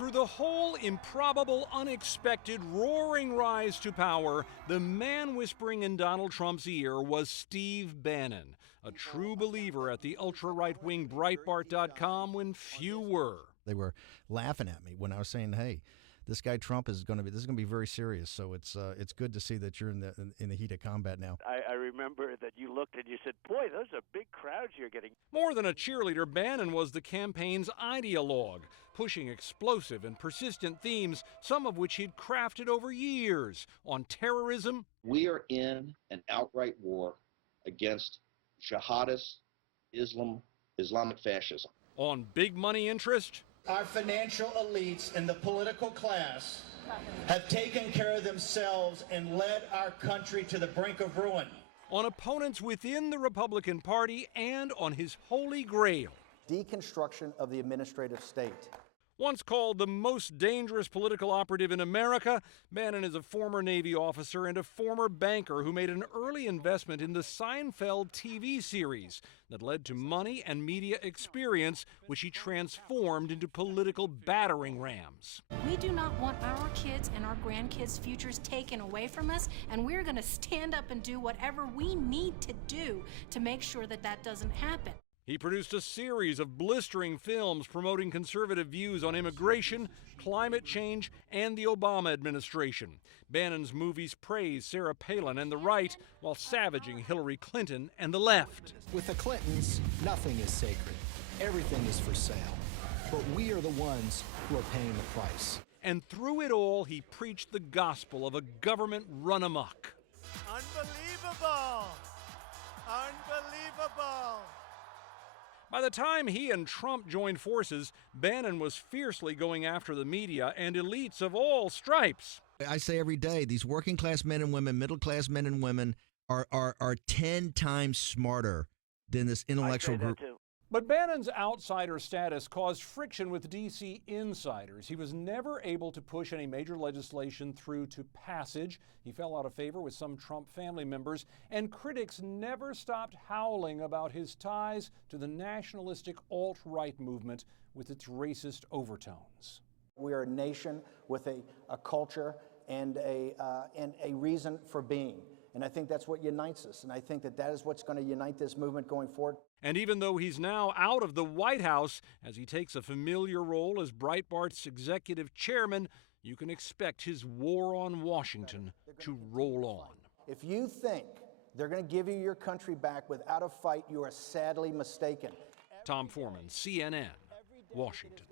Through the whole improbable, unexpected, roaring rise to power, the man whispering in Donald Trump's ear was Steve Bannon, a true believer at the ultra-right-wing Breitbart.com when few were. They were laughing at me when I was saying, "Hey, this guy Trump this is going to be very serious." So it's good to see that you're in the heat of combat now. I remember that you looked and you said, "Boy, those are big crowds you're getting." More than a cheerleader, Bannon was the campaign's ideologue, pushing explosive and persistent themes, some of which he'd crafted over years, on terrorism. We are in an outright war against jihadist Islamic fascism. On big money interest. Our financial elites and the political class have taken care of themselves and led our country to the brink of ruin. On opponents within the Republican Party and on his holy grail. Deconstruction of the administrative state. Once called the most dangerous political operative in America, Bannon is a former Navy officer and a former banker who made an early investment in the Seinfeld TV series that led to money and media experience, which he transformed into political battering rams. We do not want our kids and our grandkids' futures taken away from us, and we're going to stand up and do whatever we need to do to make sure that that doesn't happen. He produced a series of blistering films promoting conservative views on immigration, climate change, and the Obama administration. Bannon's movies praise Sarah Palin and the right while savaging Hillary Clinton and the left. With the Clintons, nothing is sacred. Everything is for sale. But we are the ones who are paying the price. And through it all, he preached the gospel of a government run amok. Unbelievable! Unbelievable! By the time he and Trump joined forces, Bannon was fiercely going after the media and elites of all stripes. I say every day, these working class men and women, middle class men and women are 10 times smarter than this intellectual group. But Bannon's outsider status caused friction with D.C. insiders. He was never able to push any major legislation through to passage. He fell out of favor with some Trump family members, and critics never stopped howling about his ties to the nationalistic alt-right movement with its racist overtones. We are a nation with a culture and a reason for being. And I think that's what unites us. And I think that is what's going to unite this movement going forward. And even though he's now out of the White House, as he takes a familiar role as Breitbart's executive chairman, you can expect his war on Washington to roll on. If you think they're going to give you your country back without a fight, you are sadly mistaken. Tom Foreman, CNN, Washington.